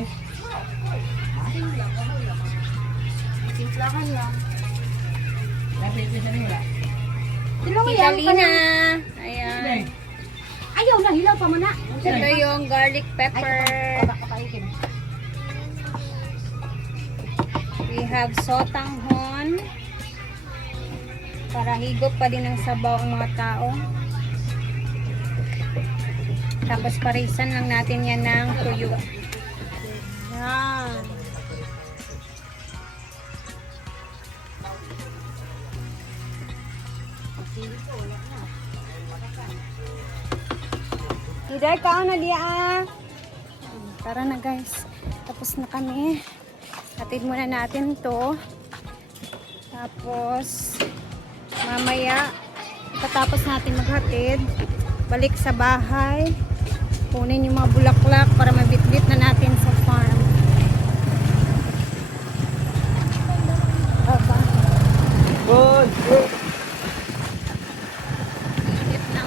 guys. Simplahan lang. Napipis na nila. Dilaw Tita yan. Lina. Ayan. Ayaw na, hilaw pa man na. Ito yung garlic pepper. Pakaikin. We have sotanghon. Para higop pa din ng sabaw ang mga tao. Tapos parisan lang natin yan ng tuyo. Yan. Hiday ka na diya. Tara na guys. Tapos na kami. Hatid muna natin to. Tapos mamaya katapos natin maghatid, balik sa bahay. Kunin yung mga bulaklak para mabitbit na natin sa farm. Good. Init na.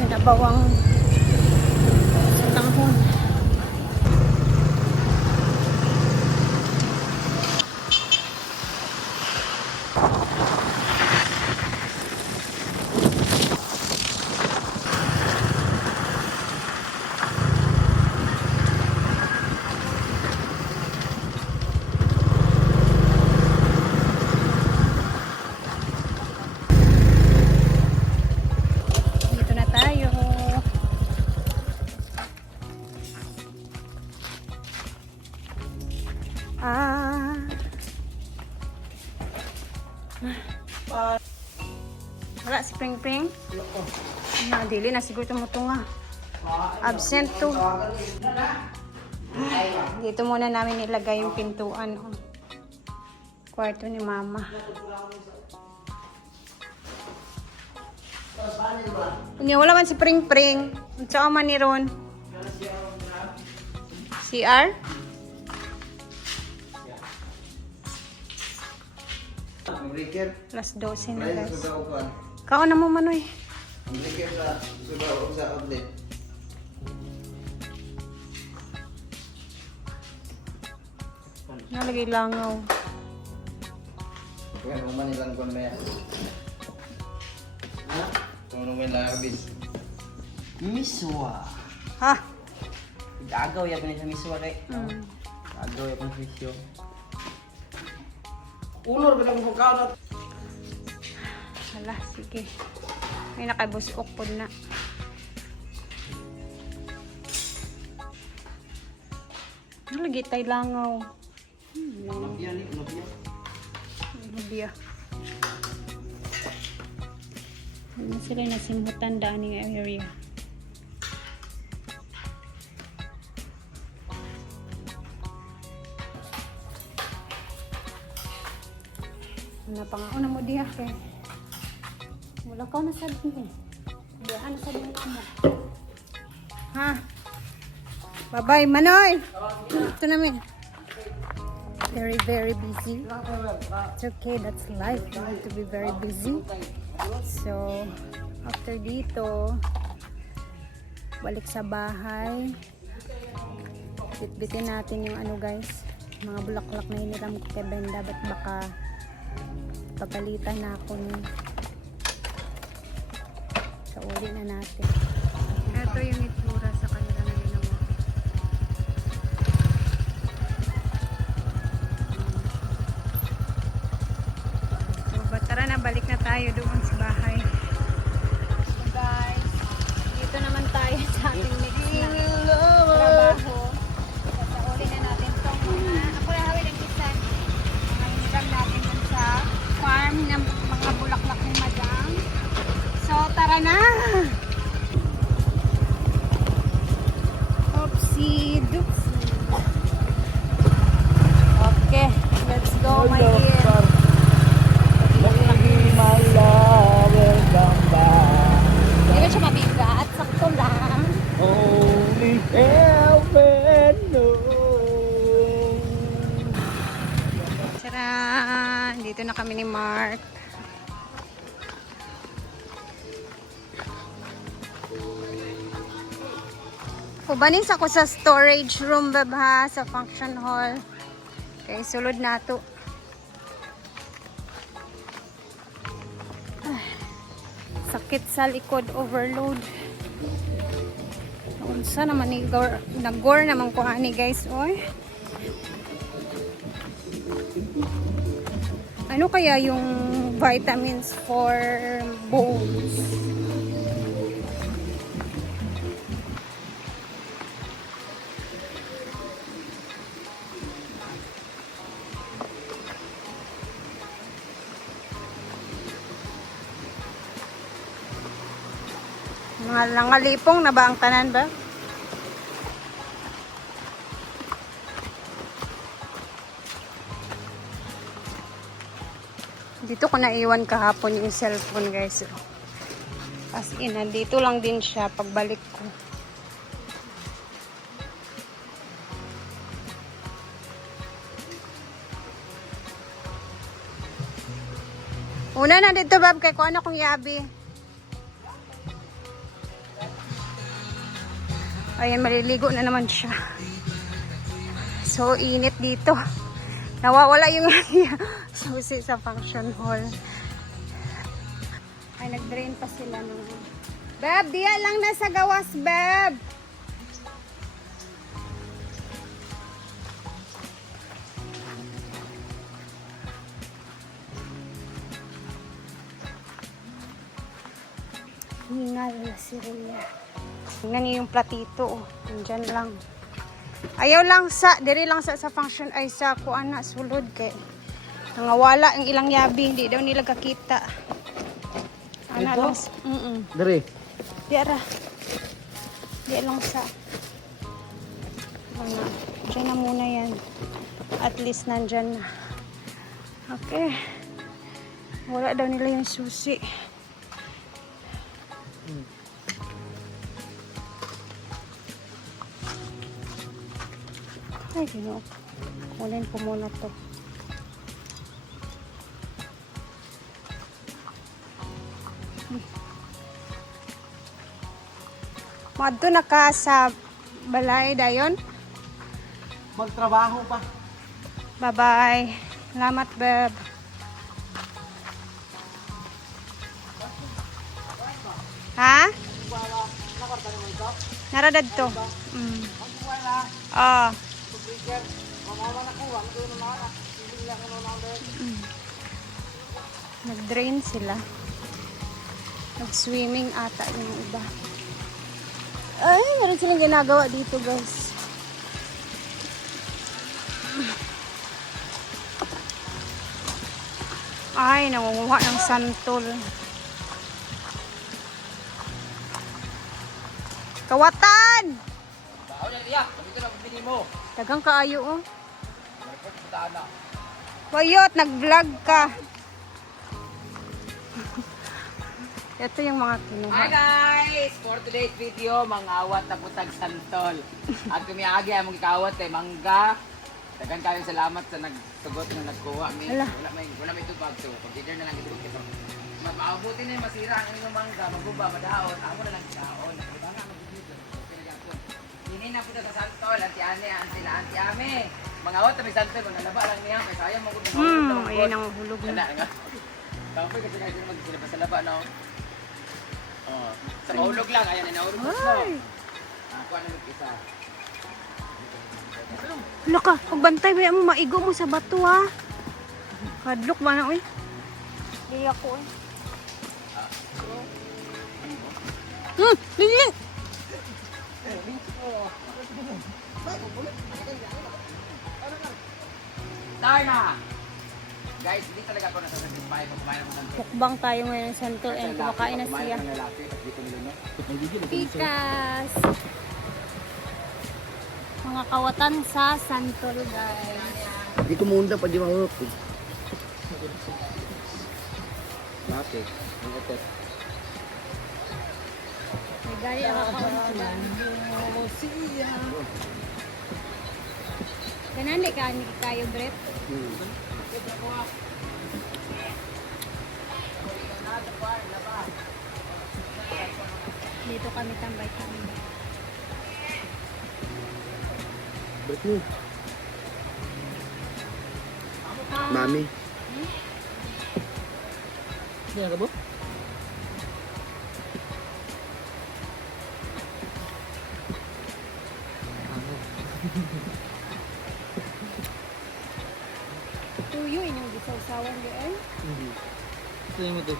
Sinabawang sotanghon. Dito na tayo. Wala si Pring Pring. Dili na siguro tumutunga. Absent to. Dito muna namin ilagay yung pintuan. Oh. Kwarto ni Mama. Wala man si Pring Pring. Unsa man ni Ron? CR? Breaker. Plus 12 na Ay, guys. suga upuan. Kaon na mo Manoy. Breaker sa suga sa outlet. Nalagay langaw. Kaya kung manilang kon maya. Ha? Kung may labis. Miswa. Ha? Agaw ya pa sa miswa kay. Mm. Agaw ya pang fisyo. Ulor ba lang kung kaon? Hala, sige. May nakabusok po na. Nalagay tayo langaw. Lumpia ni, lumpia. Lubiya. Ano sila nasimhutan daan ng area. Ano pa nga? Una mo diya kay. Wala ka na sabi eh. Diyan na sabi mo. Ha? Bye-bye, Manoy! Ito namin. Very, very busy. It's okay, that's life. You need to be very busy. So, after dito, balik sa bahay. Bitbitin natin yung ano guys, mga bulaklak na hiniram ko kay Brenda. Ba't baka papalitan na ako nun. So, uli na natin. Ito yung itsura sa kanila na ginawa. So, tara na, balik na tayo doon sa bahay. So guys, dito naman tayo sa ating next na trabaho. Sasauli na natin itong mga, ako na hawin ang isa, mga hiniram natin dun sa farm ng mga bulaklak ni Madam. So tara na! Oopsie doopsie. Okay, let's go my dear. My love, welcome back. Hindi ba siya mabigat? Sakto lang. Only heaven knows. Tara! Dito na kami ni Mark. Kubanin sa ko sa storage room bab ha, sa function hall. Okay, sulod na to. Sakit sa likod, overload. Unsa naman ni nag-gore naman ko ani guys, oy. Ano kaya yung vitamins for bones? Mga langalipong na ba ang tanan ba? Dito ko naiwan kahapon yung cellphone guys. As in, nandito lang din siya pagbalik ko. Una na dito bab, kay kung ano kong yabi. Ayan, maliligo na naman siya. So, init dito. Nawawala yung susi sa function hall. Ay, nag-drain pa sila nung... Beb, diya lang na sa gawas, Beb! Hingal na si Rhea. Tingnan niyo yung platito. Nandyan lang. Ayaw lang sa, diri lang sa function ay sa kuana sulod kay nangawala ang ilang yabi, hindi daw nila kakita. Ana lang. Dari. Diara. Di lang sa mga dyan na muna yan. At least nandyan na. Okay. Wala daw nila yung susi. Ay, Ginoo. Kunin ko muna to. Madto na ka sa balay dayon. Magtrabaho pa. Bye-bye. Salamat, Beb. Ha? Naradad to. Ah. Nag-drain sila. Nag-swimming ata yung iba. Ay, meron silang ginagawa dito, guys. Ay, nangunguha ng santol. Kawatan! Dagang kaayo, oh. Bayot, nag-vlog ka. Ito yung mga kinuha. Hi guys! For today's video, mangawat na putag santol. At kumiagi ang mga ikawat ay mangga. Dagan kayo salamat sa nagsugot na nagkuha. Wala may tubag. So, consider na lang ito. Maabuti na yung masira ang inyong mangga. Maguba, madaon. Ako na lang daon. Diba nga, mag-video. Hindi na po sa santol. Anti Ame. Mangawat na may santol. Kung nalaba lang niya, may sayang magugulog. Ayan ang hulog na. Kapoy kasi kayo mag-silaba sa laba, no? Oh, sa mahulog lang, ayan, inaurog mo. Ako ano nag-isa. Wala ka, pagbantay ba mo, maigo mo sa bato ha. Kadlok ba na, uy? Hindi ako, uy. Lilin! Darna! Guys, hindi talaga ako nasasatisfy kung kumain ako ng Mukbang tayo ngayon ng santol and kumakain na siya. Pikas! Mga kawatan sa santol, guys. Hindi ko munda pa di mahurot. Bakit? Ang otot. May gaya nakakawatan. Kanani ka ni kayo, Brett? Dito kami tambay-tambay. Break mo. Mami. Hindi ka ba? Tuyo, inyong gisawsawan di ay. Hindi. Ito yung ito.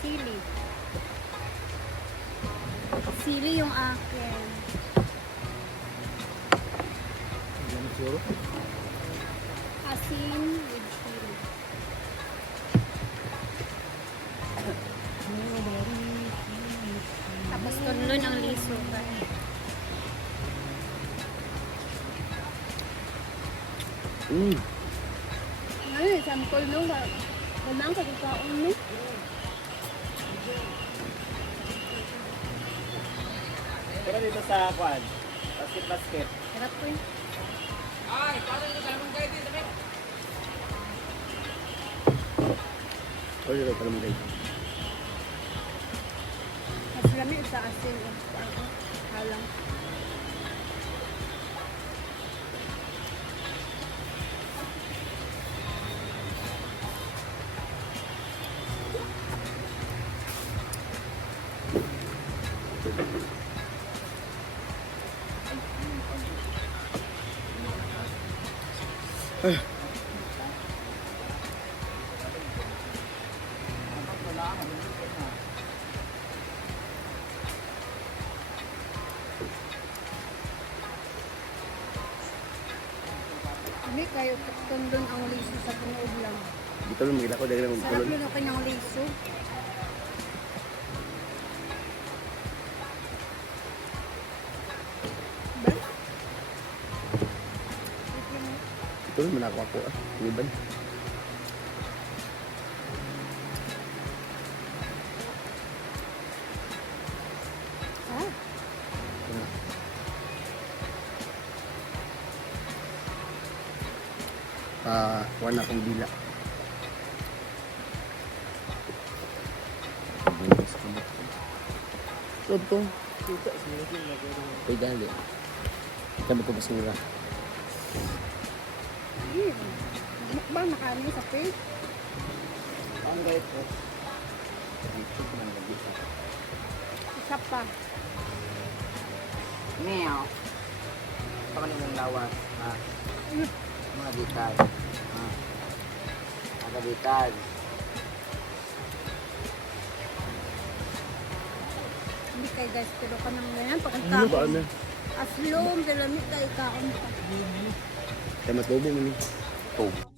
Sili. Sili yung akin. Hindi na siguro. Asin with sili. Tapos tunlon ang liso. Ano, sample no? Ganang kagkaon no? Pero dito sa kwan. Basket. Sarap ko yun. Ay, paano yung salamang kayo din? Sabi? O dito pala mo guys. Mas lami sa asin. Halang. Hindi kayo tundon ang liso sa tunog lang. Dito lang magkita ko. Dahil lang Sarap magkulon. yun ang kanyang liso. Ba? Ito lang manakuha ko. Liban. Ah, Kuha na akong bila. Ito to. Ay, dali. Kami ko basura. mukbang nakaano sa page. Ang guys ko. YouTube man lagi. Isa pa. Meow. Paano yung lawas? Ah, mga bitag. Ah. Mga bitag. Hindi kay guys, pero ka nang ganyan. Pag ang Ano ba kaon. ano? Aslom, dalamit kay kaon pa. Kaya matubo mo ni. Oh.